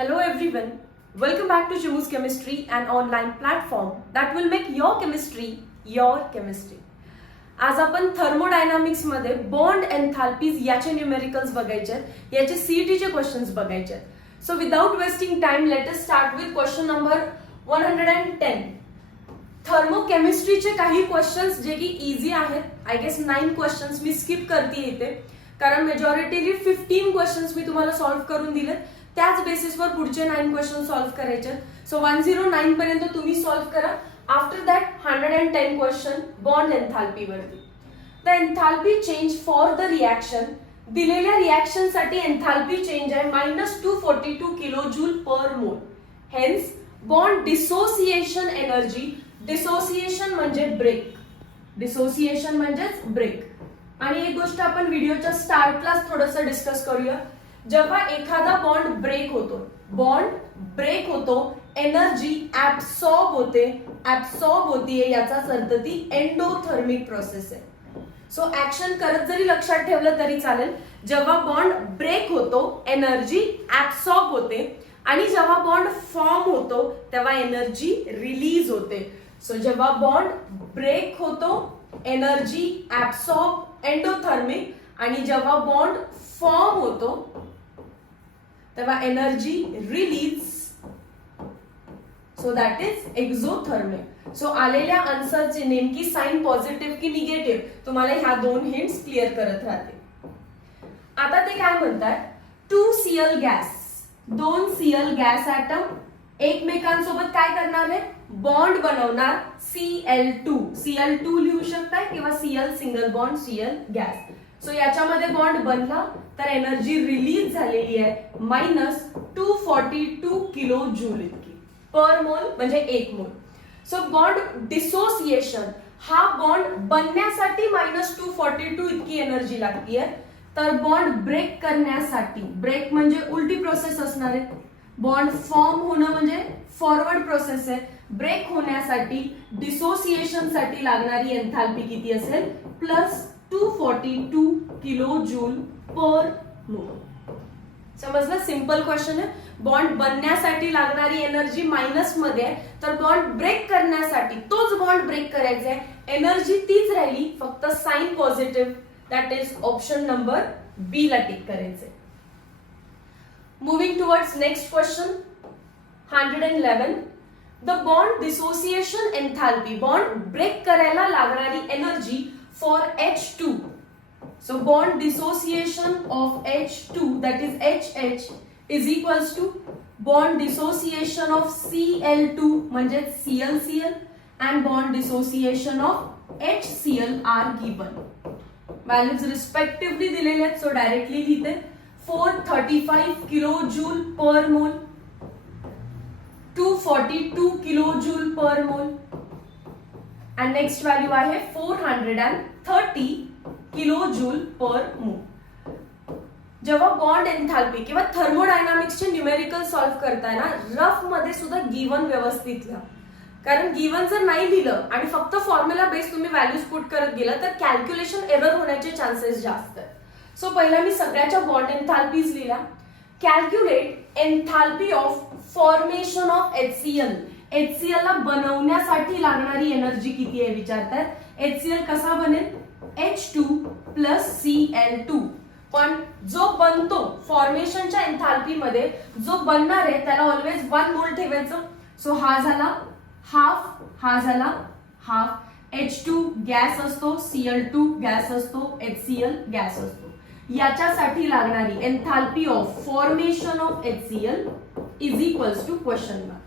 Hello everyone, welcome back to Chimu's Chemistry, an online platform that will make your chemistry your chemistry. आज आपण thermodynamics मध्ये bond एन्थाल्पीज याचे numericals बघायचे आहेत, याचे सीईटी चे क्वेश्चन्स बघायचे आहेत. So without wasting time let us start with question number 110. थर्मोकेमिस्ट्रीचे काही क्वेश्चन्स जे की इझी आहेत. आय गेस 9 क्वेश्चन्स मी स्किप करते इथे, कारण मेजॉरिटीली 15 क्वेश्चन्स मी तुम्हाला सॉल्व्ह करून दिलेत. त्याच बेसिसवर पुढचे 9 क्वेश्चन सॉल्व्ह करायचे. सो 109 पर्यंत तुम्ही सॉल्व्ह करा. After that 110 question bond enthalpy वरती. The enthalpy change for the reaction, दिलेल्या रिएक्शन साठी एन्थाल्पी चेंज आहे -242 kilo joule per mole. Hence bond dissociation energy, dissociation म्हणजे ब्रेक, डिसोसिएशन म्हणजेच ब्रेक. आणि एक गोष्ट आपण व्हिडिओच्या स्टार्टलाच थोडंसं डिस्कस करूया. जेव्हा एखादा बॉन्ड ब्रेक होतो, एनर्जी ऍब्सॉर्ब होतीये, याचाच अर्थ ती एंडोथर्मिक प्रोसेस आहे. सो ऍक्शन करत जरी लक्षात ठेवलं तरी चालेल. जेव्हा बॉन्ड ब्रेक होतो एनर्जी ऍब्सॉर्ब होते, आणि जेव्हा बॉन्ड फॉर्म होतो तेव्हा एनर्जी रिलीज होते. सो जेव्हा बॉन्ड ब्रेक होतो एनर्जी ऍब्सॉर्ब एंडोथर्मिक, आणि जेव्हा बॉन्ड फॉर्म होतो तेव्हा energy release, so that is exothermic. So आलेल्या आन्सरची नेमकी साइन पॉझिटिव्ह की निगेटिव्ह तुम्हाला ह्या 2 हिंट्स क्लिअर करत राहते. आता ते काय म्हणतात, 2Cl gas, 2 Cl gas atom एकमेकांसोबत काय करणार आहे, बॉन्ड बनवणार Cl2 लिहू शकताय, किंवा Cl single bond Cl gas. So याच्यामध्ये बॉन्ड बनला तर एनर्जी रिलीज झालेली आहे -242 किलो जूल इतकी पर मोल, म्हणजे 1 मोल. सो बॉन्ड डिसोसिएशन, हा बॉन्ड बनण्यासाठी -242 इतकी एनर्जी लागतीये. तर बॉन्ड ब्रेक करण्यासाठी, ब्रेक म्हणजे उलटी प्रोसेस असणार आहे, बॉन्ड फॉर्म होणं म्हणजे फॉरवर्ड प्रोसेस आहे. ब्रेक होण्यासाठी डिसोसिएशन साठी लागणारी एन्थाल्पी किती असेल, +242 किलो जूल पर मोल. समजलं, सिंपल क्वेश्चन आहे. बॉन्ड बनण्यासाठी लागणारी एनर्जी मायनस मध्ये आहे, तर बॉन्ड ब्रेक करण्यासाठी तोच बॉन्ड ब्रेक करायचा आहे, एनर्जी तीच राहिली, फक्त sign positive, that is option number B ला टिक करायचंय. Moving towards next question 111. The bond dissociation enthalpy, bond break करायला लागणारी energy for H2. So bond dissociation of H2, that is HH, is equals to bond dissociation of Cl2 म्हणजे ClCl and bond dissociation of HCl are given. Values respectively दिलेले आहेत, so directly लिहिते. 435 kilo joule per मोल, 242 kilo joule per मोल, and next value आहे 430 kilo joule per मोल. जेव्हा bond enthalpy किंवा थर्मोडायनामिक्सचे न्यूमेरिकल सॉल्व्ह करताय ना, रफ मध्ये सुद्धा गिवन व्यवस्थित लिहा, कारण गिवन जर नाही लिहिलं आणि फक्त फॉर्म्युला बेस तुम्ही व्हॅल्यूज पुट करत गेला तर कॅल्क्युलेशन एरर होण्याचे चान्सेस जास्त आहेत. सो पहिला मी सगळ्याच्या बॉन्ड एन्थाल्पीज लिहिल्या. Calculate enthalpy of formation of HCl. HCl ला बनवण्यासाठी लागणारी एनर्जी किती आहे विचारतात. HCl कसा बनेल, H2 + Cl2. पण जो बनतो फॉर्मेशनच्या एन्थाल्पी मध्ये, जो बनणार आहे त्याला ऑलवेज 1 मोल ठेवायचं. सो हा झाला हाफ, हा झाला हाफ. H2 गॅस असतो, Cl2 गॅस असतो, HCl गॅस असतो. याच्यासाठी लागणारी enthalpy of formation of HCl is equals to question mark.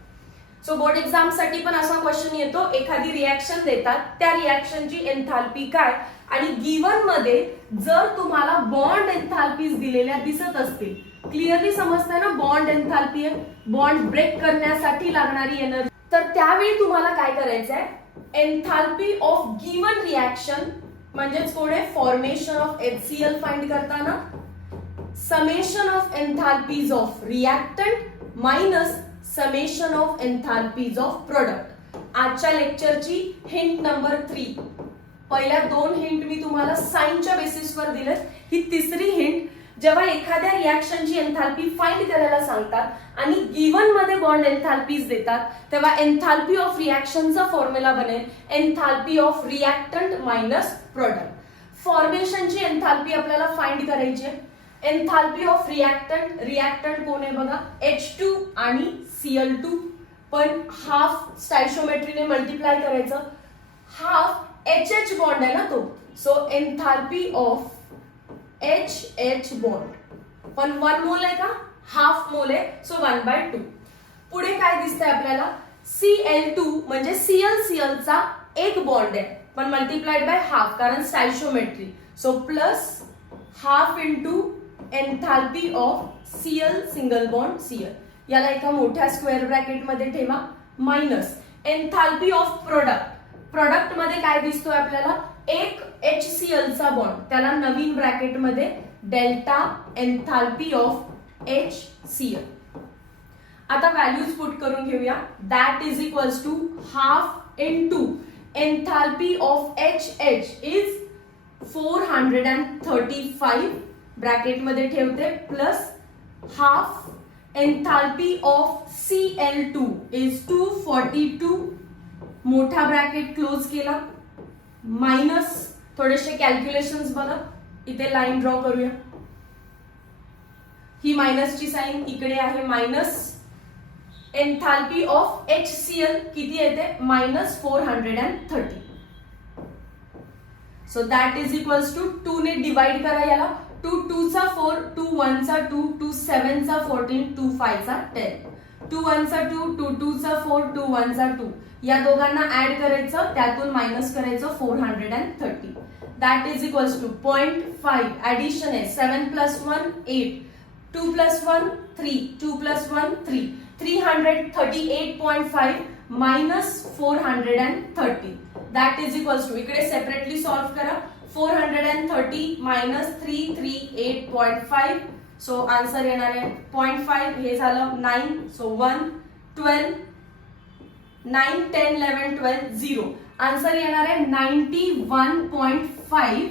So board exam साठी पण असा क्वेश्चन येतो, एखादी रिएक्शन देतात, त्या रिएक्शनची एन्थाल्पी काय, आणि गिवन मध्ये जर तुम्हाला बॉन्ड एन्थाल्पीज दिलेल्या दिसत असतील, क्लिअरली समजतंय ना, बॉन्ड एन्थाल्पी आहे, बॉन्ड ब्रेक करण्यासाठी लागणारी एनर्जी, तर त्यावेळी तुम्हाला काय करायचंय, एन्थाल्पी ऑफ गिवन रिएक्शन म्हणजेच कोण फॉर्मेशन ऑफ HCl फाइंड करताना summation of enthalpies of reactant minus summation of enthalpies of product. आजच्या लेक्चरची हिंट नंबर 3. पहिल्या 2 हिंट मी तुम्हाला साइनच्या बेसिसवर दिलेत. ही तिसरी हिंट जेव्हा एखाद्या रिॲक्शनची एन्थाल्पी फाइंड करायला सांगतात आणि गिवन मध्ये बॉन्ड एन्थाल्पीज देतात, तेव्हा एन्थाल्पी ऑफ रिॲक्शनचा फॉर्म्युला बनेल enthalpy of reactant minus product. फॉर्मेशनची एन्थाल्पी आपल्याला फाइंड करायची आहे. एन्थाल्पी ऑफ रिॲक्टंट, रिॲक्टंट कोण आहे बघा, H2 आणि Cl2, पण हाफ स्टायशोमेट्रीने मल्टिप्लाय करायचं. हाफ HH बॉन्ड आहे ना तो, so enthalpy of HH bond, पण 1 मोल आहे का, हाफ मोल आहे, सो 1/2. पुढे काय दिसतंय आपल्याला, Cl2 म्हणजे Cl चा एक बॉन्ड आहे पण मल्टिप्लाइड बाय हाफ कारण stoichiometry, so plus half into enthalpy of Cl single bond Cl, याला एका मोठ्या स्क्वेअर ब्रॅकेट मध्ये ठेवा, minus enthalpy of product. Product मध्ये काय दिसतोय आपल्याला, एक HCl चा बॉन्ड, त्याला नवीन ब्रॅकेट मध्ये डेल्टा एन्थाल्पी ऑफ HCl. आता व्हॅल्यूज पुट करून घेऊया. That is equals to half into enthalpy of HH is 435 bracket मध्ये ठेवते, plus half enthalpy of Cl2 is 242, मोठा ब्रॅकेट क्लोज केला, मायनस थोडेसे कॅल्क्युलेशन्स बघा, इथे लाईन ड्रॉ करूया. ही मायनसची साइन इकडे आहे, मायनस एन्थाल्पी ऑफ HCl किती येते, -430. So that is equals to 2 ने डिवाइड करा याला, 2 2 चा 4, 2 1 चा 2, 2 7 चा 14, 2 5 चा 10, 2 1 चा 2, 2 2 चा 4, 2 1 चा 2, या दोघांना ऍड करायचं, त्यातून मायनस करायचं 430. That is equals to 0.5 addition आहे, 7 + 1 8, 2 + 1 3, 2 + 1 3, 338.5 minus 430. That is equals to, इकडे सेपरेटली सॉल्व करा, 430 मायनस 338.5, सो आन्सर येणार आहे 0.5, हे झालं 9, सो 1 12 9 10 11 12 0, आन्सर येणार आहे 91.5.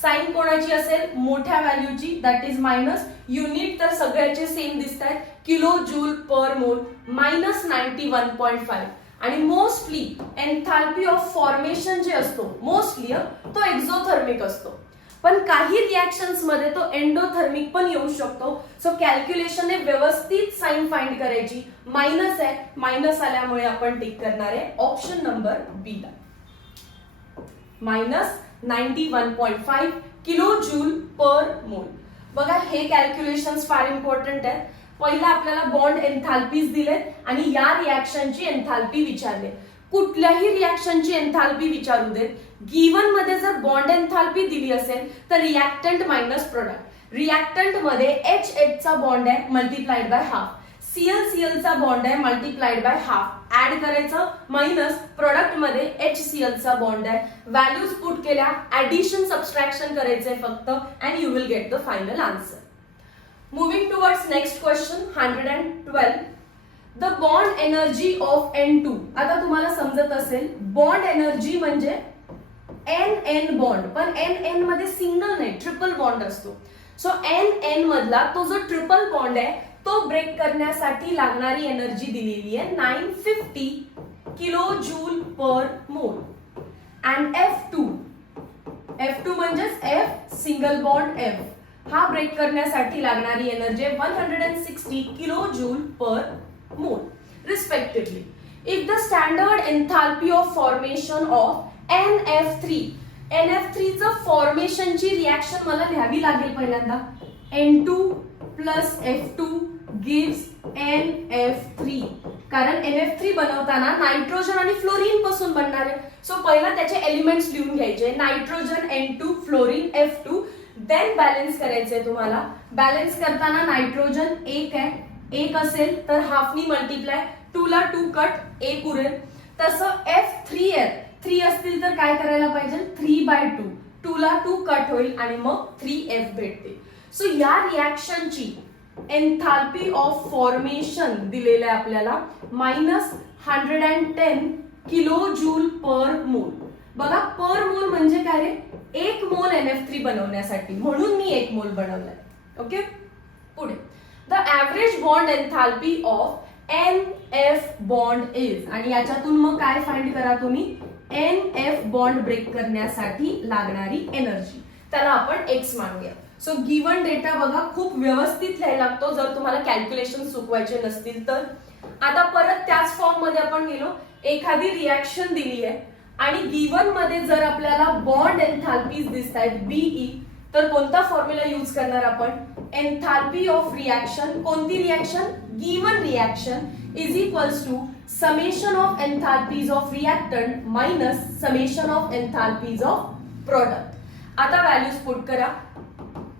साइन कोणाची असेल, मोठ्या व्हॅल्यूची, दॅट इज मायनस. युनिट तर सगळ्याचे सेम दिसत आहेत, किलो जूल पर मोल, -91.5. आणि मोस्टली एन्थाल्पी ऑफ फॉर्मेशन जे असतो, मोस्टली तो एक्झोथर्मिक असतो, पण काही रिॲक्शन्स मध्ये तो एंडोथर्मिक पण येऊ शकतो. सो कॅल्क्युलेशनने व्यवस्थित साइन फाइंड करायची. मायनस आहे, मायनस आल्यामुळे आपण टिक करणार आहे ऑप्शन नंबर बी ला, -91.5 किलो जूल पर मोल. बघा हे कॅल्क्युलेशन्स फार इम्पॉर्टंट आहेत. पहिला आपल्याला बॉन्ड एन्थाल्पीज दिलेत आणि या रिॲक्शनची एन्थाल्पी विचारले. कुठल्याही रिॲक्शनची एन्थाल्पी विचारू देत, गिवन मध्ये जर बॉन्ड एन्थाल्पी दिली असेल तर रिॲक्टंट मायनस प्रोडक्ट. रिॲक्टंट मध्ये HH चा बॉन्ड आहे मल्टिप्लाइड बाय हाफ, Cl चा बॉन्ड आहे मल्टिप्लाइड बाय हाफ, ऍड करायचं, मायनस प्रोडक्ट मध्ये HCl चा बॉन्ड आहे. व्हॅल्यूज पुट केल्या, ऍडिशन सबट्रॅक्शन करायचंय फक्त, and you will get the final answer. Moving towards next question 112. The bond energy of N2. आता तुम्हाला समजत असेल बॉन्ड एनर्जी म्हणजे NN बॉन्ड, पण NN मध्ये सिंगल नाही ट्रिपल बॉन्ड असतो. सो NN मधला तो जो ट्रिपल बॉन्ड आहे तो ब्रेक करण्यासाठी लागणारी एनर्जी दिलेली आहे 950 किलो जूल पर मोल. अँड F2 म्हणजेच F सिंगल बॉन्ड F, हा ब्रेक करण्यासाठी लागणारी एनर्जी 160 किलो जूल पर मोल respectively. If the standard enthalpy of formation of NF3 चं फॉर्मेशनची रिॲक्शन मला लिहावी लागेल पहिल्यांदा. N2 plus F2 gives NF3, कारण NF3 बनवताना नायट्रोजन आणि फ्लोरीन पासून बनणार आहे. सो पहिला त्याचे एलिमेंट्स लिहून घ्यायचे, nitrogen N2, fluorine F2, then balance करायचंय तुम्हाला. बॅलन्स करताना नायट्रोजन 1 आहे, 1 असेल तर हाफनी मल्टिप्लाय, 2 ला 2 कट, 1 उरेल. तसं F3 आहे, 3 असतील तर काय करायला पाहिजे, 3/2, 2 ला 2 कट होईल आणि मग 3F भेटते. सो या रिॲक्शनची एन्थाल्पी ऑफ फॉर्मेशन दिलेलं आहे आपल्याला -110 किलो जूल पर मोल. बघा पर मोल म्हणजे काय रे, 1 मोल NF3 बनवण्यासाठी, म्हणून मी 1 मोल बनवलाय. ओके, पुढे the average bond enthalpy of NF bond is, आणि याच्यातून मग काय फाइंड करा तुम्ही, NF बॉन्ड ब्रेक करण्यासाठी लागणारी एनर्जी, त्याला आपण X मानूया. सो गिवन डेटा बघा खूप व्यवस्थित लिहायला लागतो जर तुम्हाला कॅल्क्युलेशन चुकवायचे नसतील तर. आता परत त्याच फॉर्म मध्ये आपण गेलो, एखादी रिॲक्शन दिली आहे आणि गिवन मध्ये जर आपल्याला बॉन्ड एन्थाल्पीज दिसत आहेत BE, तर कोणता फॉर्म्युला यूज करणार आपण, एन्थाल्पी ऑफ रिॲक्शन. कोणती reaction, given reaction is equals to summation of enthalpies of reactant minus summation of enthalpies of product. आता व्हॅल्यूज पुट करा.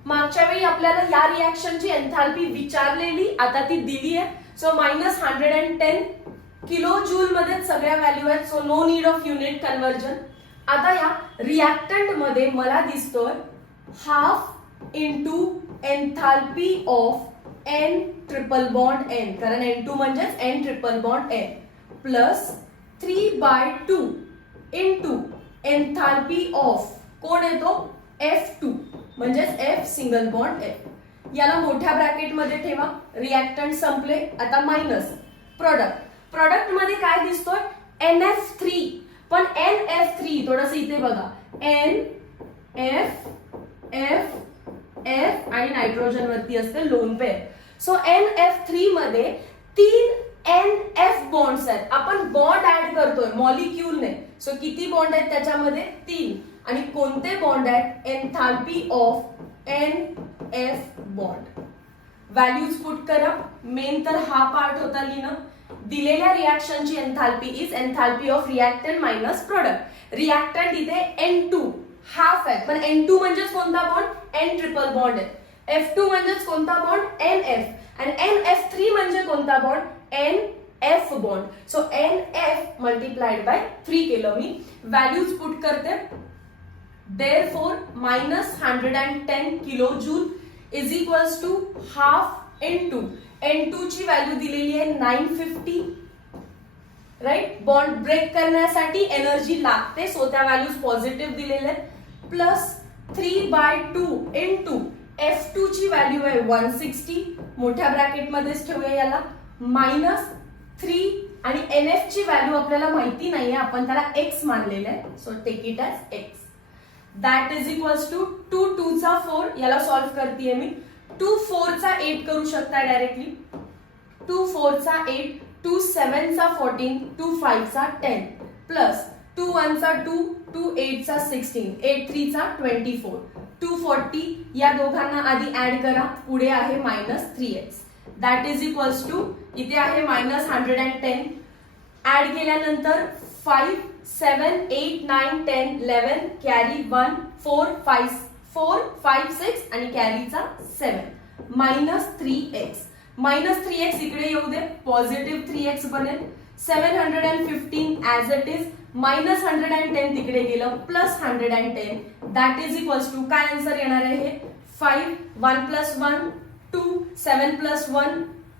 मागच्या वेळी आपल्याला या रिॲक्शनची एन्थाल्पी विचारलेली, आता ती दिली आहे. सो -110 किलो जूल मध्ये सगळ्या व्हॅल्यू आहेत. So no need of unit conversion. आता या रिॲक्टंट मध्ये मला दिसतोय half into enthalpy of N triple bond N, कारण N2 म्हणजेच N triple bond N, plus 3/2 into enthalpy of कोण येतो F2 म्हणजेच F सिंगल बॉन्ड F. याला मोठ्या ब्रॅकेट मध्ये ठेवा. रिॲक्टंट संपले. आता मायनस प्रोडक्ट मध्ये काय दिसतोय NF3, पण NF3 थोडस इथे बघा, NF F आणि नायट्रोजन वरती असते लोन पेअर. सो NF3 मध्ये 3 NF बॉन्ड्स आहेत. आपण बॉन्ड ऍड करतोय मॉलिक्यूलने. सो किती बॉन्ड आहेत त्याच्यामध्ये, 3. आणि कोणते बॉन्ड आहेत, enthalpy of NF bond. Values put करा. मेन तर हा पार्ट होता लिहिणं. दिलेल्या रिॲक्शनची enthalpy is enthalpy of reactant minus product. Reactant इथे N2 हाफ आहे, पण N2 म्हणजेच कोणता बॉन्ड, N ट्रिपल बॉन्ड आहे. F2 म्हणजेच कोणता बॉन्ड, NF, आणि NF3 म्हणजे कोणता bond, NF bond. So NF multiplied by 3 केलं मी. व्हॅल्यूज पुट करते. Therefore, -110 kilojoule is equals to half into N2 ची व्हॅल्यू दिलेली आहे 950. राईट, बॉन्ड ब्रेक करण्यासाठी एनर्जी लागते, सो त्या व्हॅल्यूज पॉझिटिव्ह दिलेल्या आहेत, प्लस 3/2 इंटू F2 ची व्हॅल्यू आहे 160, मोठ्या ब्रॅकेट मध्येच ठेवूया याला, -3, आणि NF ची व्हॅल्यू आपल्याला माहिती नाहीये, आपण त्याला X मानलेलं आहे. So take it as X. That is equals to 2 2 चा 4. याला सॉल्व्ह करतेय मी. 2 4 चा 8 करू शकता डायरेक्टली. 2 4 चा 8, 2 7 चा 14, 2 5 चा 10, प्लस 2 1 चा 2, 2 8 चा 16, 8 3 चा 24, 240. या दोघांना आधी ऍड करा. पुढे आहे -3x. That is equals to, इथे आहे -110. ऍड केल्यानंतर 5 7 8 9 10 11, कॅरी 1 4 5 6 आणि कॅरीचा 7, -3x. -3x इकडे येऊ दे, पॉझिटिव्ह 3x बनेल. 715 ऍज इट इज, -110 तिकडे गेलं, +110. दॅट इज इक्वल्स टू, काय आन्सर येणार आहे हे, 5 1 + 1 2 7 + 1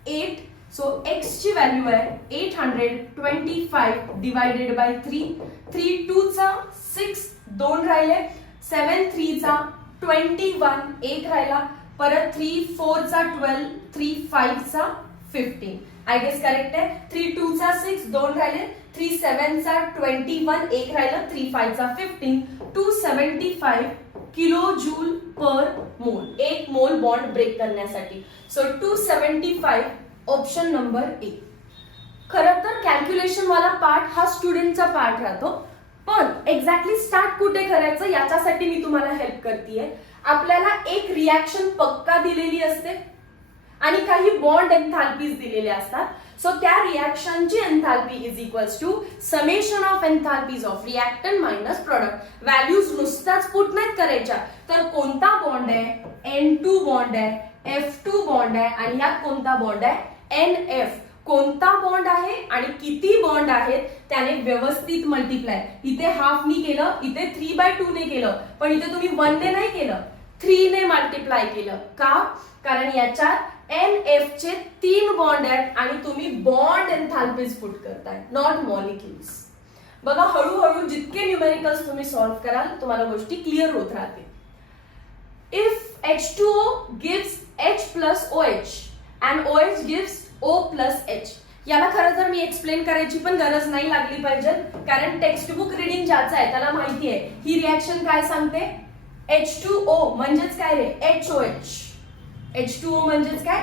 8. सो x ची व्हॅल्यू आहे 825 डिवायडेड बाय 3. 3 2 चा 6, 2 राहिले. 7 3 चा 21, 1 राहिला. परत 3 4 चा 12, 3 5 चा 15. आय गेस करेक्ट आहे. 3 2 चा 6, 2 राहिले. 3 7 चा 21, 1 राहिलं. 3 5 चा 15. 275 किलो जूल पर मोल, 1 मोल बॉन्ड ब्रेक करण्यासाठी. सो 275 ऑप्शन नंबर ए. खरं तर कॅल्क्युलेशन वाला पार्ट हा स्टुडंटचा पार्ट राहतो, पण एक्झॅक्टली स्टार्ट कुठे करायचं याच्यासाठी मी तुम्हाला हेल्प करतेय. आपल्याला एक रिॲक्शन पक्का दिलेली असते आणि काही बॉन्ड एन्थाल्पीज दिलेल्या असतात. सो त्या रिॲक्शनची enthalpy is equals to summation of enthalpies of reactant minus product. Values नुसताच पुट नाहीत करायच्या, तर कोणता बॉन्ड आहे, N2 बॉन्ड आहे, F2 बॉन्ड आहे, आणि यात कोणता बॉन्ड आहे, NF. कोणता बॉन्ड आहे आणि किती बॉन्ड आहेत त्याने व्यवस्थित मल्टिप्लाय. इथे हाफ नी केलं, इथे 3/2 ने केलं, पण इथे तुम्ही 1 ने नाही केलं, 3 ने मल्टिप्लाय केलं. का, कारण याच्यात NF चे 3 बॉन्ड आहेत आणि तुम्ही बॉन्ड एन्थाल्पीज पुट करताय, नॉट मॉलिक्युल्स. बघा हळूहळू जितके न्यूमेरिकल्स तुम्ही सॉल्व्ह कराल तुम्हाला गोष्टी क्लिअर होत राहतील. If H2O gives H plus OH and OH gives O plus H. याला खरं तर मी एक्सप्लेन करायची पण गरज नाही लागली पाहिजे, कारण टेक्स्ट बुक रिडिंग ज्याचं आहे त्याला माहिती आहे ही रिॲक्शन काय सांगते. H2O म्हणजेच काय रे, HOH. H2O म्हणजेच काय,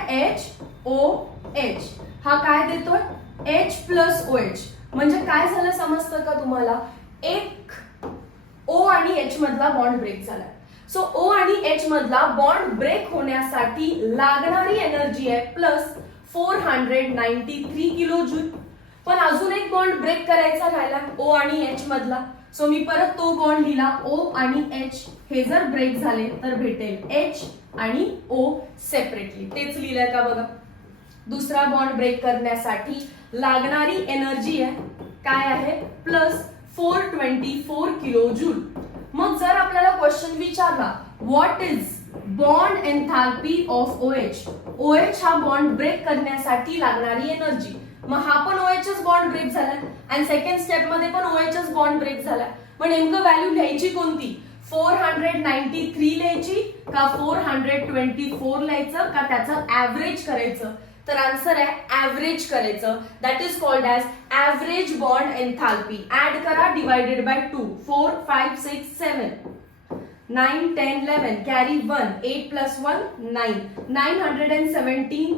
HOH. हा काय देतोय, H plus OH. म्हणजे काय झालं समजतं का तुम्हाला, एक O आणि H मधला बॉन्ड ब्रेक झाला. सो O आणि H मधला बॉन्ड ब्रेक होण्यासाठी लागणारी एनर्जी आहे प्लस 493 किलो जूल. पण अजून एक बॉन्ड ब्रेक करायचा राहिला O आणि H मधला. सो मी परत तो बॉन्ड लिहिला, O आणि H हे जर ब्रेक झाले तर भेटेल H आणि O सेपरेटली. तेच लिहिलंय का बघा. दुसरा बॉन्ड ब्रेक करण्यासाठी लागणारी एनर्जी आहे काय आहे, प्लस 424 किलो जूल. मग जर आपल्याला क्वेश्चन विचारला what is bond एन्थॅल्पी of OH, OH हा बॉन्ड ब्रेक करण्यासाठी लागणारी एनर्जी. मग हा पण OHच बॉन्ड ब्रेक झालाय आणि सेकंड स्टेप मध्ये पण OHच बॉन्ड ब्रेक झालाय. मग नेमकं व्हॅल्यू लिहायची कोणती, 493 लिहायची का 424 लिहायचं का त्याचं ऍव्हरेज करायचं. तर आन्सर आहे ऍव्हरेज करायचं. That is called as average bond enthalpy. Add करा divided by 2. 4 5 6 7 9 10 11 carry 1. 8 plus 1 9. 917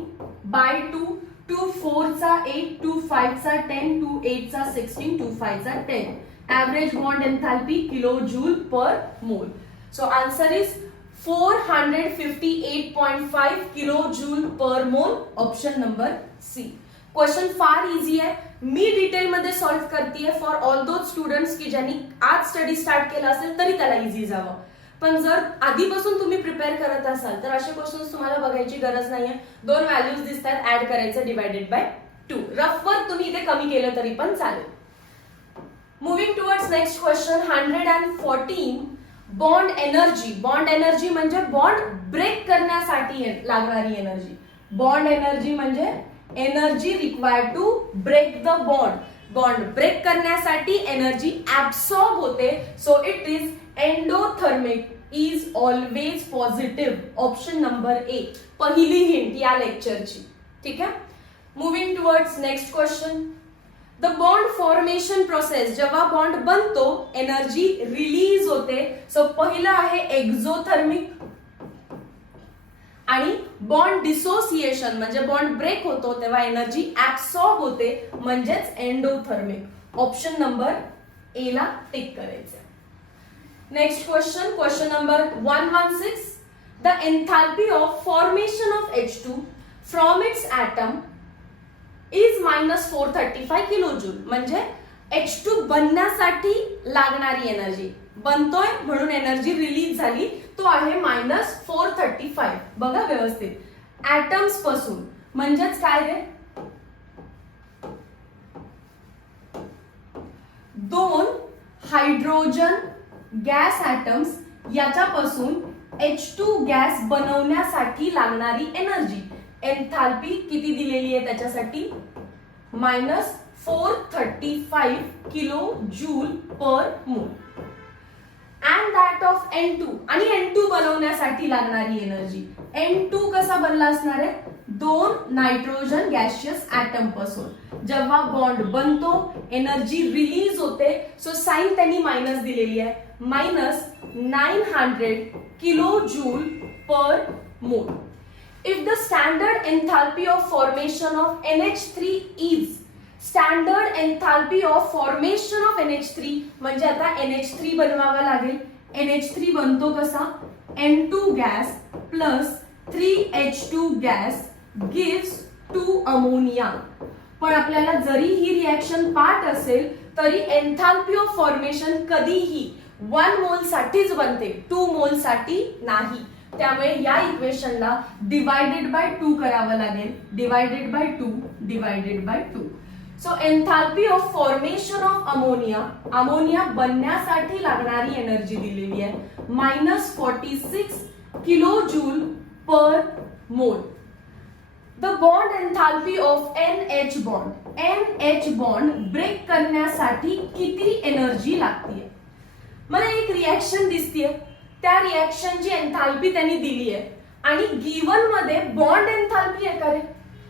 by 2. 2 4 चा 8, 2 5 चा 10, 2 8 चा 16, 2 5 चा 10. Average bond enthalpy kilo joule per mole. So answer is 458.5 kilo joule per mole. Option number C. Question फार easy आहे. मी detail मध्ये solve करतेय फॉर ऑल दोज स्टुडंट्स की ज्यांनी आज स्टडी स्टार्ट केला असेल तरी त्याला इझी जावं. पण जर आधीपासून तुम्ही प्रिपेअर करत असाल तर असे क्वेश्चन्स तुम्हाला बघायची गरज नाहीये. दोन व्हॅल्यूज दिसतात, ऍड करायचं डिवाइडेड बाय 2. रफवर तुम्ही इथे कमी केलं तरी पण चालेल. Moving towards next question 114. Bond energy. Bond energy म्हणजे बॉन्ड ब्रेक करण्यासाठी लागणारी एनर्जी. बॉन्ड एनर्जी म्हणजे energy required to break the bond. Bond break करण्यासाठी एनर्जी ऍब्सॉर्ब होते. So it is endothermic, is always positive. Option number A. पहिली hint या लेक्चरची. ठीक आहे. Moving towards next question. The bond formation process. जेव्हा bond बनतो एनर्जी रिलीज होते. सो पहिलं आहे एक्झोथर्मिक आणि बॉन्ड डिसोसिएशन म्हणजे बॉन्ड ब्रेक होतो तेव्हा एनर्जी ऍब्सॉर्ब होते म्हणजेच एंडोथर्मिक. ऑप्शन नंबर ए ला टिक करायचं. Next question, question number 116. The एन्थॅल्पी of formation of H2 from its atom is -435 kilo joule. म्हणजे H2 बनण्यासाठी लागणारी एनर्जी, बनतोय म्हणून एनर्जी रिलीज झाली, तो आहे -435. बघा व्यवस्थित, ऍटम्स पासून म्हणजेच काय रे, दोन हायड्रोजन गॅस ऍटम्स याच्यापासून H2 गॅस बनवण्यासाठी लागणारी एनर्जी एन्थॅल्पी किती दिलेली आहे त्याच्यासाठी, -435 किलो जूल पर मोल. And that of N2. आणि N2 बनवण्यासाठी लागणारी एनर्जी, N2 कसा बनला असणार आहे, दोन नायट्रोजन गॅशियस ऍटम पासून. जेव्हा बॉन्ड बनतो एनर्जी रिलीज होते. सो साइन त्यांनी मायनस दिलेली आहे, -900 किलो जूल पर मोल. If the standard enthalpy of formation of NH3 is, standard enthalpy of formation of NH3 म्हणजे आता NH3 बनवावा लागेल. NH3 बनतो कसा, N2 gas plus 3H2 gas gives 2 ammonia. पण आपल्याला जरी ही रिएक्शन पाठ असेल तरी एन्थॅल्पी ऑफ फॉर्मेशन कधीही 1 मोल साठीच बनते, 2 मोल साठी नाही. त्यामुळे या इक्वेशनला डिवाइडेड बाय 2 करावं लागेल. Divided by 2 divided by 2. So एन्थॅल्पी of formation of ammonia, ammonia बनण्यासाठी लागणारी एनर्जी दिलेली आहे -46 kilo joule per mole. The bond enthalpy of NH bond, NH bond break करण्यासाठी किती एनर्जी लागते? मला एक रिएक्शन दिसतीये, त्या रिएक्शनची एन्थाल्पी त्यांनी दिली आहे आणि गिवन मध्ये बॉन्ड एन्थाल्पी आहे का रे?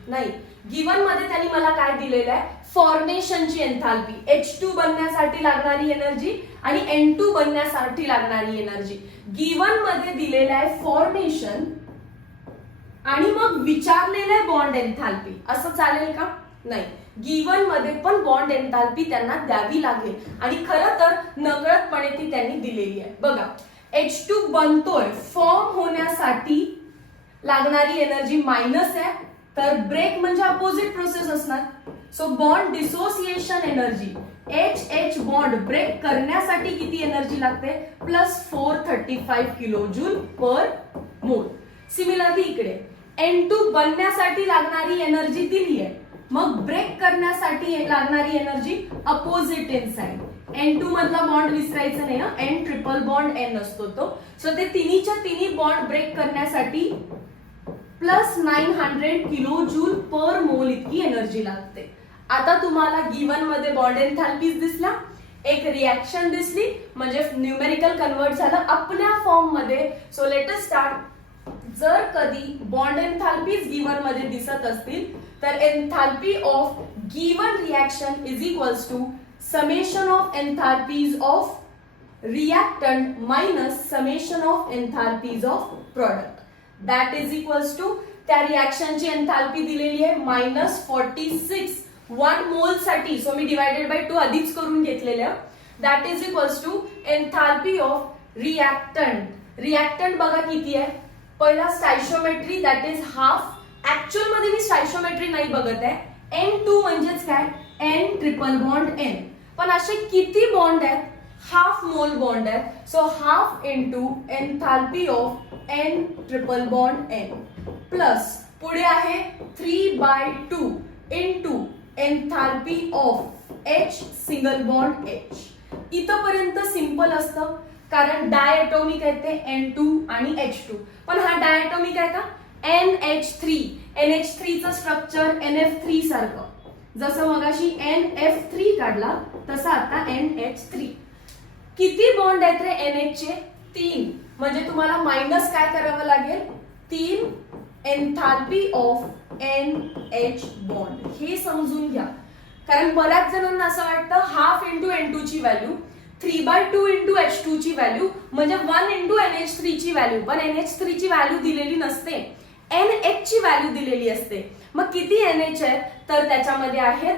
नाही, गिवन मध्ये त्यांनी मला काय दिलेलं आहे? फॉर्मेशनची एन्थाल्पी, H2 बनण्यासाठी लागणारी एनर्जी आणि N2 बनण्यासाठी लागणारी एनर्जी. गिवन मध्ये दिलेलं आहे फॉर्मेशन आणि मग विचारलेलं आहे बॉन्ड एन्थाल्पी. असं चालेल का? नाही, गिवन मध्ये पण बॉन्ड एन्थाल्पी त्यांना द्यावी लागेल आणि खरं तर नकळतपणे ती त्यांनी दिलेली आहे. बघा, H2 बनतोय, फॉर्म होण्यासाठी लागणारी एनर्जी मायनस आहे, तर ब्रेक म्हणजे अपोजिट प्रोसेस असणार. So bond dissociation energy, H bond break करण्यासाठी किती एनर्जी लागते? प्लस 435 किलोजूल पर मोल. सिमिलरली इकडे N2 बनण्यासाठी लागणारी एनर्जी दिली आहे, मग ब्रेक करण्यासाठी लागणारी energy opposite in side. N2 मधला बॉन्ड विसरायचा नाही, N ट्रिपल बॉन्ड N असतो तो. सो ते तिन्हीच्या तिन्ही बॉन्ड ब्रेक करण्यासाठी प्लस 900 किलोजूल पर मोल इतकी एनर्जी लागते. आता तुम्हाला गिवन मध्ये बॉन्ड एन्थाल्पीज दिसला, एक रिएक्शन दिसली, म्हणजे न्यूमेरिकल कन्वर्ट झालं आपल्या फॉर्म मध्ये. So let us start. जर कधी बॉन्ड एन्थाल्पीज गिवन मध्ये दिसत असतील तर enthalpy of given reaction is equals to summation of enthalpies of reactant minus summation of enthalpies of product. That is equals to त्या रिएक्शनची एन्थाल्पी दिलेली आहे -46 1 मोल साठी. सो मी डिवायडेड बाय 2 आधीच करून घेतलेले. That is equals to enthalpy of reactant. Reactant बघा किती आहे? पहिला stoichiometry, that is half. Actual मध्ये मी स्टायशोमेट्री नाही बघत आहे. N2 म्हणजेच काय? N triple bond N. पण असे किती बॉन्ड आहेत? हाफ मोल बॉन्ड आहेत. So half into enthalpy of N triple bond N plus पुढे आहे 3/2 into enthalpy of H single bond H. इथपर्यंत सिंपल असतं कारण डायएटॉमिक आहे ते N2 आणि H2. पण हा डायएटॉमिक आहे का? NH3. NH3 चं स्ट्रक्चर NF3 सारखं. जसं मगाशी NF3 काढला तसा आता NH3. किती बॉन्ड आहेत रे NH चे? 3. म्हणजे तुम्हाला मायनस काय करावं लागेल? 3 एन्थाल्पी ऑफ NH बॉन्ड. हे समजून घ्या, कारण बऱ्याच जणांना असं वाटतं हाफ इंटू N2 ची व्हॅल्यू, 3/2 इंटू H2 ची व्हॅल्यू म्हणजे 1 इंटू NH3 ची व्हॅल्यू. पण NH3 ची व्हॅल्यू दिलेली नसते, NH ची व्हॅल्यू दिलेली असते. मग किती NH आहे? तर त्याच्यामध्ये आहेत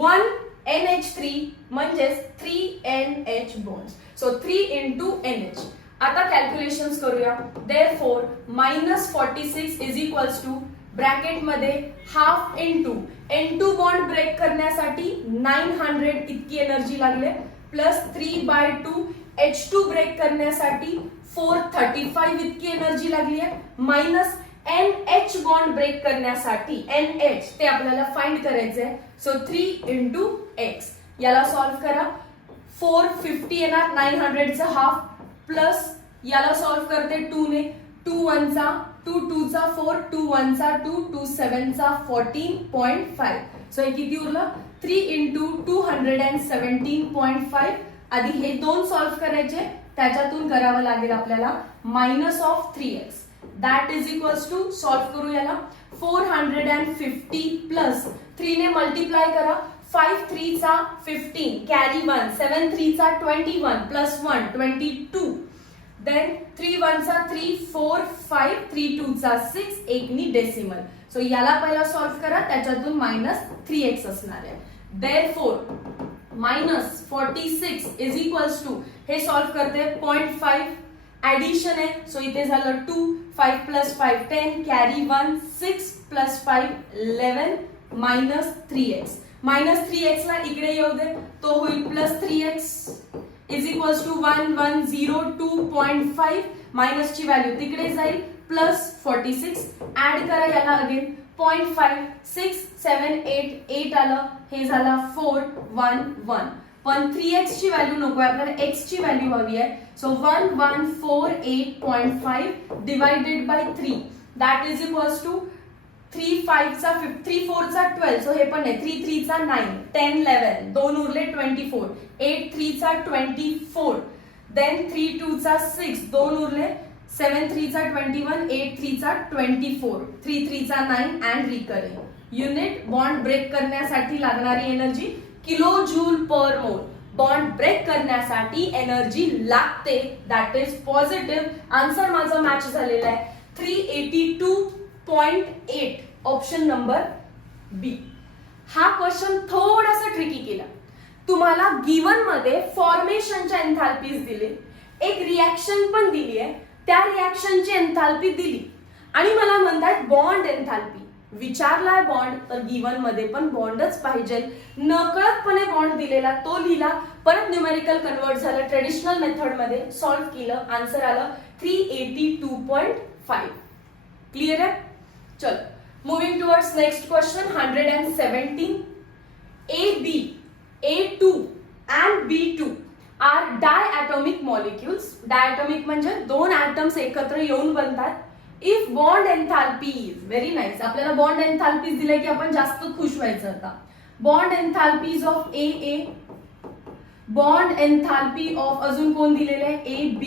1 NH3 म्हणजेच 3 NH bonds. So 3 into NH. आता कॅल्क्युलेशन्स करूया. Therefore -46 is equals to bracket मध्ये half into N2 bond break करण्यासाठी 900 इतकी एनर्जी लागले, प्लस 3/2 H2 ब्रेक करण्यासाठी 435 इतकी एनर्जी लागली आहे, मायनस NH बॉन्ड ब्रेक करण्यासाठी NH ते आपल्याला फाइंड करायचंय. So 3 into X. याला सॉल्व्ह करा. 450 येणार, 900 चा हाफ, प्लस याला सॉल्व्ह करते 2 ने. 2 1 चा 2, 2 चा 4, 2 1 चा 2, 2 7 चा 14.5. सो हे किती उरलं? 3 इंटू 217.5. आधी हे दोन सॉल्व्ह करायचे, त्याच्यातून करावं लागेल आपल्याला minus of 3x. That is equals to, solve करू याला, 450 प्लस 3 ने मल्टिप्लाय करा. 5 3 चा 15, कॅरी 1, 7 3 चा 21 प्लस 1 22. देन 3 1 चा 3, 4 5, 3 2 चा 6, 1 नी डेसिमल. सो याला पहिला सॉल्व्ह करा, त्याच्यातून मायनस 3x असणार आहे. देअरफॉर -46 इज इक्वल्स टू, हे सॉल्व्ह करते 0.5, ऍडिशन आहे. सो इथे झालं 2, 5 plus 5 10, carry 1, 6 plus 5 11, minus 3x. Minus 3x ला इकडे येऊ दे, तो होईल plus 3x is equals to 1102.5. Minus ची व्हॅल्यू तिकडे जाईल, प्लस 46. ऍड करा याला अगेन 0.5, 6 7 8 8 आलं, हे झाला 4 1 1. पण 3x ची व्हॅल्यू नको आहे, आपल्याला x ची व्हॅल्यू हवी आहे. So 1148.5 divided by 3, that is equals to 3 5 चा 3 4 चा 12, सो हे पण नाही. 3 3 चा 9, 10 11, 2 उरले 24, 8 3 चा 24, देन 3 2 चा 6, 2 उरले 7 3 चा 21, 8 3 चा 24, 3 3 चा 9 and recurring. Unit bond break करण्यासाठी लागणारी energy kilo joule per mole. Bond break करण्यासाठी एनर्जी लागते, दॅट इज पॉझिटिव्ह. आन्सर माझा मॅच झालेला आहे 382.8, ऑप्शन नंबर बी. हा क्वेश्चन थोडासा ट्रिकी केला. तुम्हाला गिवन मध्ये फॉर्मेशनच्या एन्थाल्पीज दिले, एक रिॲक्शन पण दिली आहे, त्या रिॲक्शनची एन्थाल्पी दिली आणि मला म्हणतात बॉन्ड एन्थाल्पी. विचारलाय बॉन्ड, तर गिवन मध्ये पण बॉन्डच पाहिजे. नकळतपणे बॉन्ड दिलेला तो लिहिला, परत न्यूमेरिकल कन्वर्ट झालं, ट्रेडिशनल मेथड मध्ये सॉल्व्ह केलं, आन्सर आलं 382.5. क्लियर आहे? चलो moving towards next question 117. AB, A2 and B2 are diatomic molecules. Diatomic म्हणजे दोन ॲटम्स एकत्र येऊन बनतात. If bond enthalpies, very nice, आपल्याला बॉन्ड एन्थाल्पीज दिले की आपण जास्त खुश व्हायचं आता. Bond enthalpies of AA, bond enthalpy of अजून कोण दिलेलं आहे AB,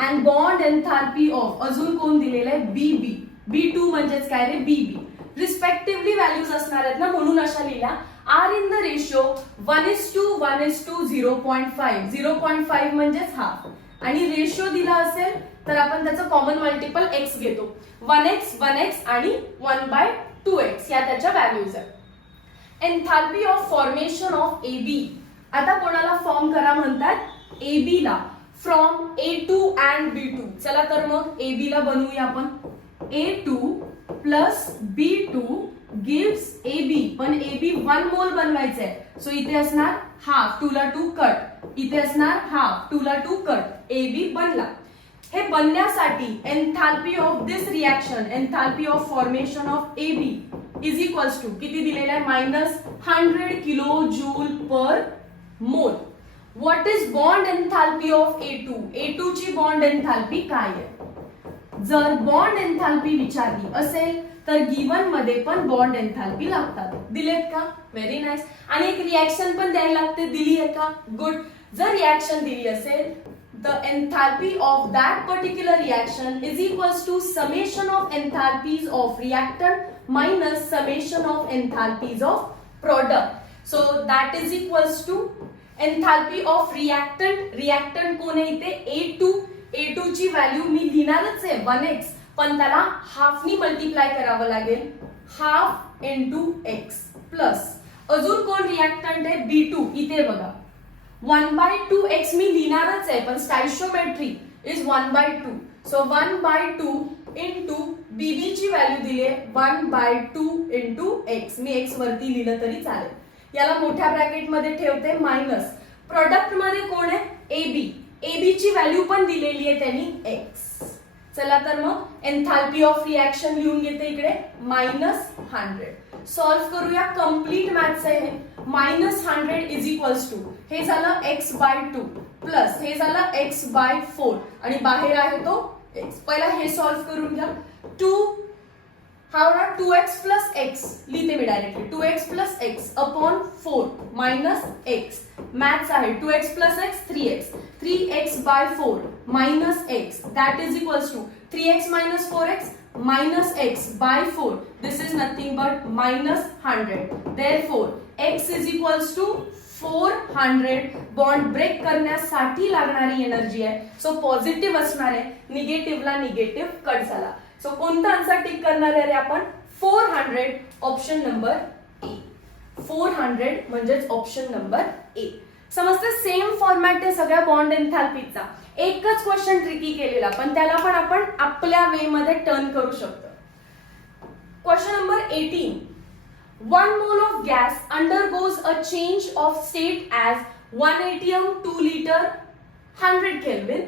and bond enthalpy of अजून कोण दिलेलं आहे BB. B2 म्हणजेच काय रे BB. रिस्पेक्टिव्हली व्हॅल्यूज असणार आहेत ना, म्हणून अशा लिहिल्या. Are in the ratio 1:1:0.5. 0.5 म्हणजेच हाफ, आणि रेशिओ दिला असेल तर आपण त्याचं कॉमन मल्टिपल x घेतो. 1x 1x आणि 1/2x या त्याच्या व्हॅल्यूज आहेत. Enthalpy of formation of AB. आता कोणाला फॉर्म करा म्हणतात? AB ला, फ्रॉम A2 अँड B2. चला तर मग AB ला बनवूया आपण. A2 plus B2 gives AB, पण AB 1 मोल बनवायचं आहे, सो इथे असणार हाफ, 2 ला 2 कट, इथे असणार हाफ, 2 ला 2 कट, AB बनला. हे बनण्यासाठी enthalpy of this reaction, enthalpy of formation of AB is equals to किती दिलेलं आहे? -100 kilo joule per mole. What is bond enthalpy of A2? A2 ची बॉन्ड एन्थाल्पी काय आहे? जर बॉन्ड एन्थाल्पी विचारली असेल तर गिवन मध्ये पण बॉन्ड एन्थाल्पी लागतात. दिलेत का? Very nice. आणि एक रिॲक्शन पण द्यायला लागते, दिली आहे का? गुड. जर रिॲक्शन दिली असेल, the enthalpy of that particular reaction is equals to summation of enthalpies of reactant minus summation of enthalpies of product. So that is equals to enthalpy of reactant. Reactant कोण आहे इथे? A2. A2 ची value मी लिहिणारच आहे 1x, पण त्याला हाफनी multiply करावं लागेल, half into x plus अजून कोण रिॲक्टंट आहे? B2. इथे बघा 1/2x मी लिहिणारच आहे, पण स्टायशियोमेट्री इज 1/2, सो 1/2 इंटू BB ची व्हॅल्यू दिली आहे 1/2 इंटू x. मी x वरती लिहिलं तरी चालेल. याला मोठ्या ब्रॅकेट मध्ये ठेवते, मायनस प्रोडक्ट मध्ये कोण आहे? AB. AB ची व्हॅल्यू पण दिलेली आहे त्यांनी x. चला तर मग एन्थाल्पी ऑफ रिॲक्शन लिहून घेते इकडे -100. सॉल्व्ह करूया, कम्प्लीट मॅथ्स आहे हे. -100 इज इक्वल्स टू, हे झालं x/2 प्लस हे झालं x/4 आणि बाहेर आहे तो x. पहिला हे सॉल्व्ह करून घ्या. 2 हा होणार 2x प्लस x, लिहिते मी directly 2x plus x upon 4 minus x. Maths आहे 2x plus x 3x, 3x/4 minus x, that is equals to 3x minus 4x minus x by 4. This is nothing but -100. Therefore x is equals to 400. Bond break करण्यासाठी लागणारी energy आहे, so positive असणार आहे, निगेटिव्हला negative cut झाला. So कोणता answer tick करणार आहे रे आपण? 400, ऑप्शन नंबर ए. 400 म्हणजेच ऑप्शन नंबर ए. समजते? सेम फॉर्मॅट आहे सगळ्या बॉन्ड एन्थाल्पीचा. एकच क्वेश्चन ट्रिकी केलेला, पण त्याला पण आपण आपल्या वे मध्ये टर्न करू शकतो. Question number 18. 1 mole of gas undergoes a change of state as 1 atm 2 liter 100 Kelvin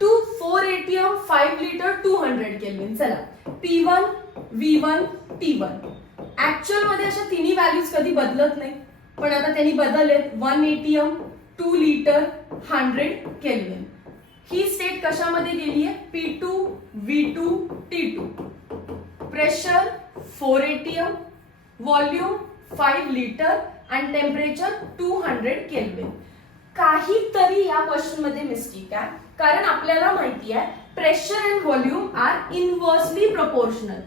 to 4 atm 5 liter 200 Kelvin. चला, P1, V1, T1. ऍक्च्युअल मध्ये अशा तिन्ही व्हॅल्यूज कधी बदलत नाही, पण आता त्यांनी बदललेत. 1 atm 2 liter 100 Kelvin. ही स्टेट कशामध्ये गेली आहे? P2, V2, T2. Pressure 4 ATM, volume 5 litre आणि टेम्परेचर 200 केल्विन. काहीतरी या क्वेश्चन मध्ये मिस्टेक आहे, कारण आपल्याला माहिती आहे pressure and volume are inversely proportional.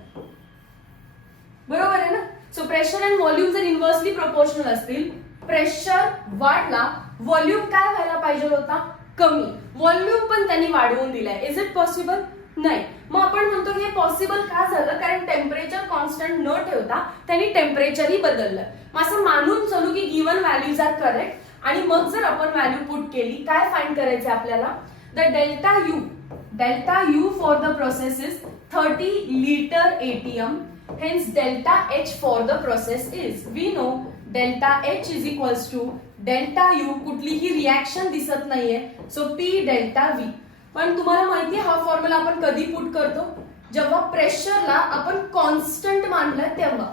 बरोबर आहे ना. सो प्रेशर अँड व्हॉल्यूम जर इनव्हर्सली प्रोपोर्शनल असतील, प्रेशर वाढला, व्हॉल्यूम काय व्हायला पाहिजे होता, कमी. व्हॉल्यूम पण त्यांनी वाढवून दिलाय. Is it possible? नाही. मग आपण म्हणतो हे पॉसिबल का झालं, कारण टेम्परेचर कॉन्स्टंट न ठेवता त्यांनी टेम्परेचरही बदललं. मग असं मानून चलू की गिवन व्हॅल्यूज आर करेक्ट, आणि मग जर आपण व्हॅल्यू पुट केली, काय फाइंड करायचे आपल्याला, the delta U for the process is 30 litre ATM. Hence delta H for the process is, we know delta H is equals to delta U. कुठलीही reaction दिसत नाहीये, सो P delta V. पण तुम्हाला माहितीये हा formula आपण कधी put करतो, जेव्हा प्रेशरला आपण कॉन्स्टंट मानलं तेव्हा.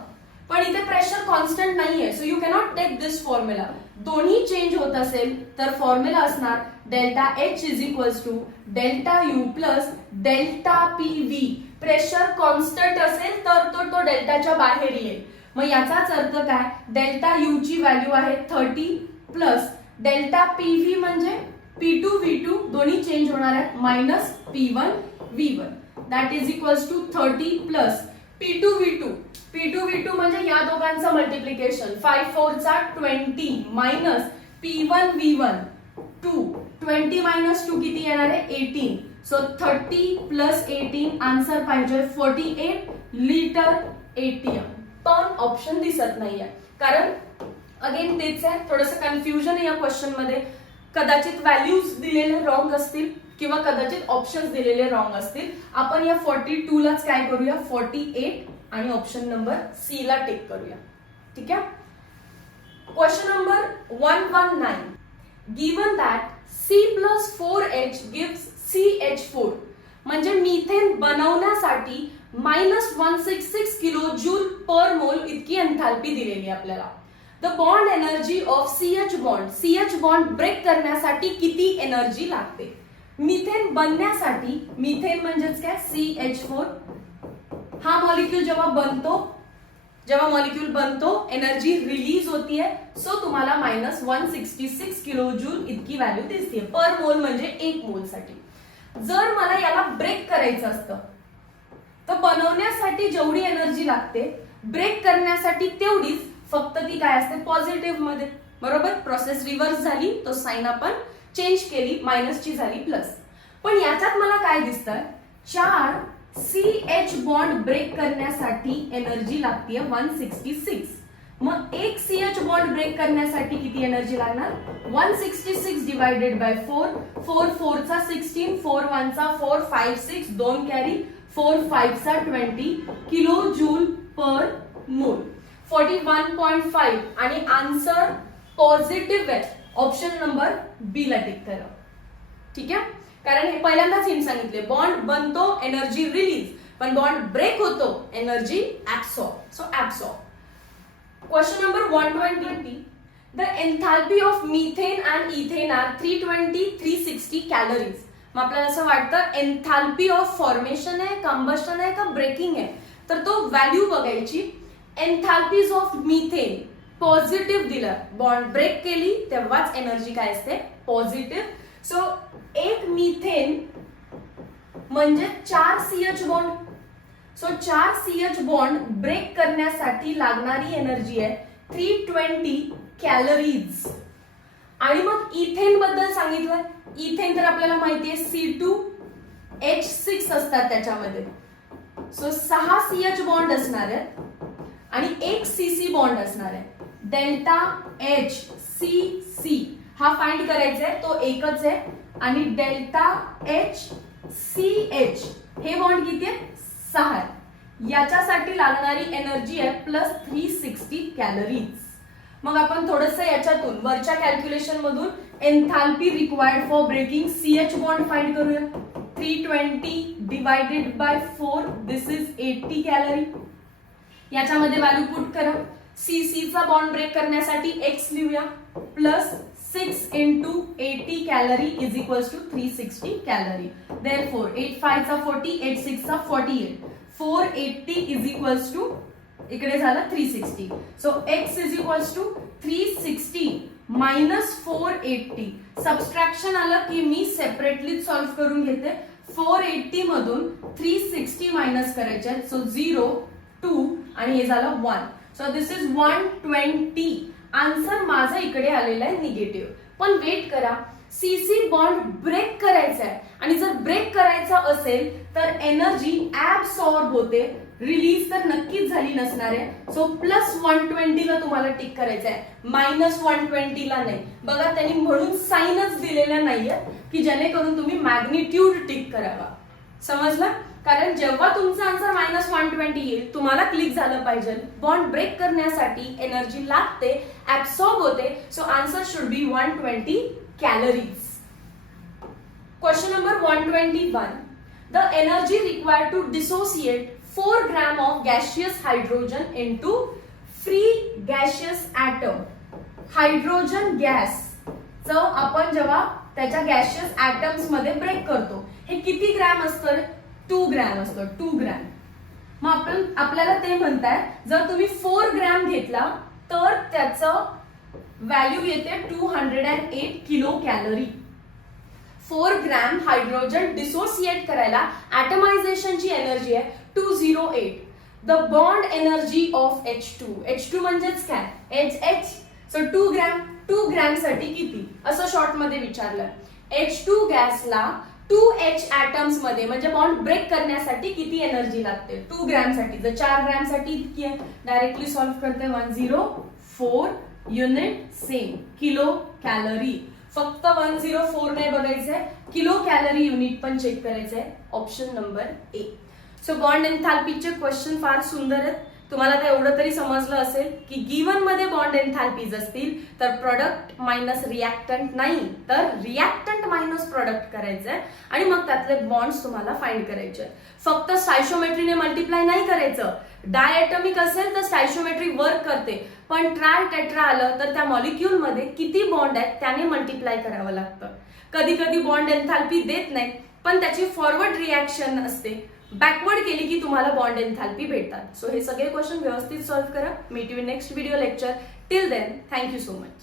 पण इथे प्रेशर कॉन्स्टंट नाहीये, so you cannot take this formula. दोन्ही चेंज होत असेल तर फॉर्म्युला असणार delta H is equals to delta U plus delta PV. Pressure constant असेल तर तो डेल्टाच्या बाहेर येईल. मग याचाच अर्थ काय, डेल्टा यू ची व्हॅल्यू आहे 30 प्लस डेल्टा PV म्हणजे P2 V2 दोन्ही चेंज होणार आहेत minus P1 V1. That is equals to 30 plus P2 V2. P2 V2 म्हणजे या दोघांचं मल्टिप्लिकेशन, 5 4 चा 20 मायनस P1 V1 2. 20 मायनस 2 किती येणार आहे, 18. सो 30 प्लस 18 आन्सर पाहिजे 48 लिटर ATM. पण ऑप्शन दिसत नाहीये, कारण अगेन तेच आहे, थोडंसं कन्फ्युजन आहे या क्वेश्चन मध्ये. कदाचित व्हॅल्यूज दिलेले रॉंग असतील किंवा कदाचित ऑप्शन्स दिलेले रॉंग असतील. आपण या 42 लाच काय करूया, 48 आणि ऑप्शन नंबर सी ला टिक करूया. ठीक आहे. Question number 119. Given that C plus 4H gives CH4, म्हणजे मिथेन बनवण्यासाठी -166 किलो जूल पर मोल इतकी एन्थॅल्पी दिलेली आपल्याला. The bond energy of CH bond break करण्यासाठी किती एनर्जी लागते. मिथेन बनण्यासाठी, मिथेन म्हणजेच काय, CH4. हा मॉलिक्यूल जेव्हा मॉलिक्यूल बनतो एनर्जी रिलीज होतीये, सो तुम्हाला -166 किलो जूल इतकी व्हॅल्यू दिसते पर मोल, म्हणजे 1 मोल साठी. जर मला याला ब्रेक करायचं असतं तर बनवण्यासाठी जेवढी एनर्जी लागते ब्रेक करण्यासाठी तेवढीच, फक्त ती काय असते, पॉझिटिव्ह मध्ये. बरोबर. प्रोसेस रिव्हर्स झाली, तो साइन आपण चेंज केली, मायनसची झाली प्लस. पण याच्यात मला काय दिसतंय, 4 CH बॉन्ड ब्रेक करण्यासाठी एनर्जी लागते 166. मग एक CH बॉन्ड ब्रेक करण्यासाठी किती एनर्जी लागणार, 166 डिवाइडेड बाय 4. 4 4 चा 16, 4 1 चा 4, 5 6 2 कॅरी, 4 5 चा 20 किलो जूल पर मोल. 41.5 आणि आन्सर पॉझिटिव्ह आहे. ऑप्शन नंबर बी ला टिक करा. ठीक आहे. कारण हे पहिल्यांदाच हिंट सांगितले, बॉन्ड बनतो एनर्जी रिलीज, पण बॉन्ड ब्रेक होतो energy absorb. So absorb. Question number 120. The enthalpy of methane and ethane are 320, 360 calories. मग आपल्याला असं वाटतं एन्थॅल्पी ऑफ फॉर्मेशन आहे, कंबशन आहे का ब्रेकिंग आहे, तर तो व्हॅल्यू बघायची. एन्थॅल्पीज ऑफ मिथेन पॉझिटिव्ह दिलं, बॉन्ड ब्रेक केली तेव्हाच एनर्जी काय असते, पॉझिटिव्ह. सो एक मिथेन म्हणजे 4 CH bond. So 4 CH bond break करण्यासाठी लागणारी एनर्जी आहे 320 कॅलरीज. आणि मग इथेन बद्दल सांगितलं. इथेन तर आपल्याला माहितीये C2H6 असतात त्याच्यामध्ये. सो 6 CH बॉन्ड असणार आहेत आणि एक CC बॉन्ड असणार आहे. डेल्टा HCC हा फाइंड करायचा आहे, तो एकच आहे. आणि डेल्टा HCH हे बॉन्ड किती आहे, 6. याच्यासाठी लागणारी एनर्जी आहे प्लस 360 कॅलरीज. मग आपण थोडंसं याच्यातून वरच्या कॅल्क्युलेशन मधून enthalpy required for breaking CH bond find करूया. 320 divided by 4, this is 80 calorie. याच्यामध्ये व्हॅल्यू पुट करा. CC चा बॉन्ड ब्रेक करण्यासाठी X लिहूया, plus 6 into 80 calorie is equals to 360 calorie. Therefore 8 5 चा 40, 8 6 चा 48, 480 इज इक्वल्स टू इकडे झालं 360. So x is equals to 360 minus 480. Subtraction आलं की मी सेपरेटली सॉल्व्ह करून घेते. 480 मधून 360 मायनस करायचे. सो 0 2 आणि हे झालं 1. So this is 120. आन्सर माझा इकडे आलेला आहे निगेटिव्ह. पण वेट करा, सीसी बॉन्ड ब्रेक करायचा आहे आणि जर ब्रेक करायचा असेल तर एनर्जी ऍब्सॉर्ब होते, रिलीज तर नक्कीच झाली नसणार आहे. सो प्लस 120 ला तुम्हाला टिक करायचं आहे, मायनस 120 ला नाही. बघा त्यांनी म्हणून साईनच दिलेल्या नाहीये की जेणेकरून तुम्ही मॅग्निट्यूड टिक करावा. समजलं? कारण जेव्हा तुमचा आन्सर मायनस 120 येईल तुम्हाला क्लिक झालं पाहिजे. बॉन्ड ब्रेक करण्यासाठी एनर्जी लागते, ऍब्सॉर्ब होते. So answer should be 120 calories. Question number 121. The energy required to dissociate 4 gram of gaseous hydrogen into free gaseous atom. Hydrogen gas च आपण जेव्हा त्याच्या गॅशियस ऍटम्स मध्ये ब्रेक करतो, हे किती ग्रॅम असतं? 2 ग्रॅम असतं. 2 ग्रॅम. मग आपल्याला ते म्हणताय जर तुम्ही 4 ग्रॅम घेतला तर त्याचं व्हॅल्यू येते 208 kilo calorie. 4 gram hydrogen dissociate करायला ऍटमायझेशनची एनर्जी आहे 208. The bond energy of H2. H2 म्हणजेच काय? HH. सो 2 ग्रॅम साठी किती असं शॉर्ट मध्ये विचारलं. H2 गॅसला 2H ऍटम्स मध्ये म्हणजे बॉन्ड ब्रेक करण्यासाठी किती एनर्जी लागते 2 ग्रॅम साठी. जर 4 ग्रॅम साठी इतकी आहे, डायरेक्टली सॉल्व्ह करते. 104 युनिट सेम किलो कॅलरी. फक्त 104 नाही बघायचंय, किलो कॅलरी युनिट पण चेक करायचंय. Option number A. So bond एन्थॅल्पीचे क्वेश्चन फार सुंदर आहेत. तुम्हाला आता एवढं तरी समजलं असेल की गिवन मध्ये बॉन्ड एन्थॅल्पीज असतील तर प्रोडक्ट मायनस रिॲक्टंट नाही तर रिॲक्टंट मायनस प्रोडक्ट करायचंय आणि मग त्यातले बॉन्ड्स तुम्हाला फाइंड करायचे. फक्त स्टायशोमेट्रीने मल्टिप्लाय नाही करायचं. डायएटॉमिक असेल तर स्टायशोमेट्री वर्क करते, पण ट्राय टेट्रा आलं तर त्या मॉलिक्यूल मध्ये किती बॉन्ड आहेत त्याने मल्टिप्लाय करावं लागतं. कधी कधी बॉन्ड एन्थॅल्पी देत नाही पण त्याची फॉरवर्ड रिॲक्शन असते, बॅकवर्ड केली की तुम्हाला बॉन्ड एन्थॅल्पी भेटतात. सो हे सगळे क्वेश्चन व्यवस्थित सॉल्व्ह करा. Meet you next video lecture. Till then thank you so much.